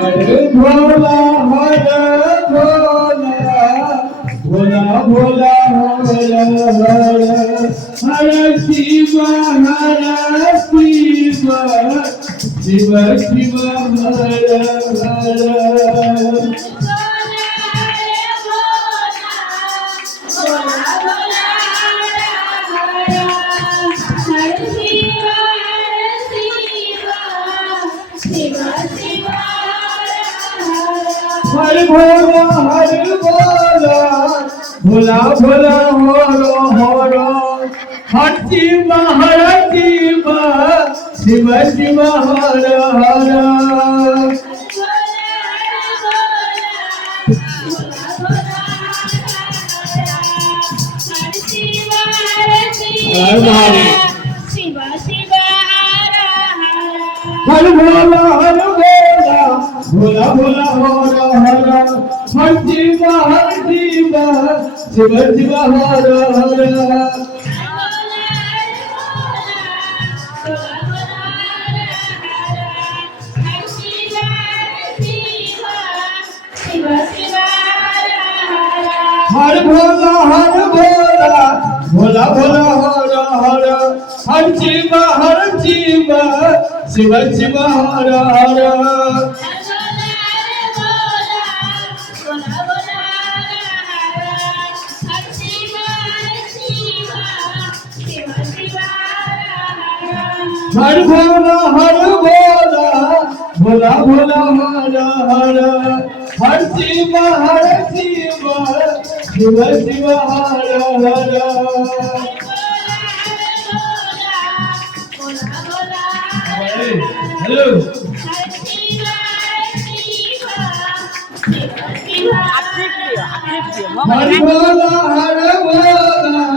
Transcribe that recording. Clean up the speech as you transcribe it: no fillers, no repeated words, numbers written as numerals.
हरे भोला हरे भोला भोला भोला हरे हरे हरे शिव शिव शिव शिव हरे हरे हरे भोला भोला भोला हरो हरो हर शिव शिव शिव हर हर हर भोला भोला भोला हर हर हर शिव शिव शिव हर हर हर भोला भोला भोला हर हर हर शिव शिव शिव हर हर हर भोला भोला भोला हर हर हर शिव शिव शिव हर हर हेलो हर भोला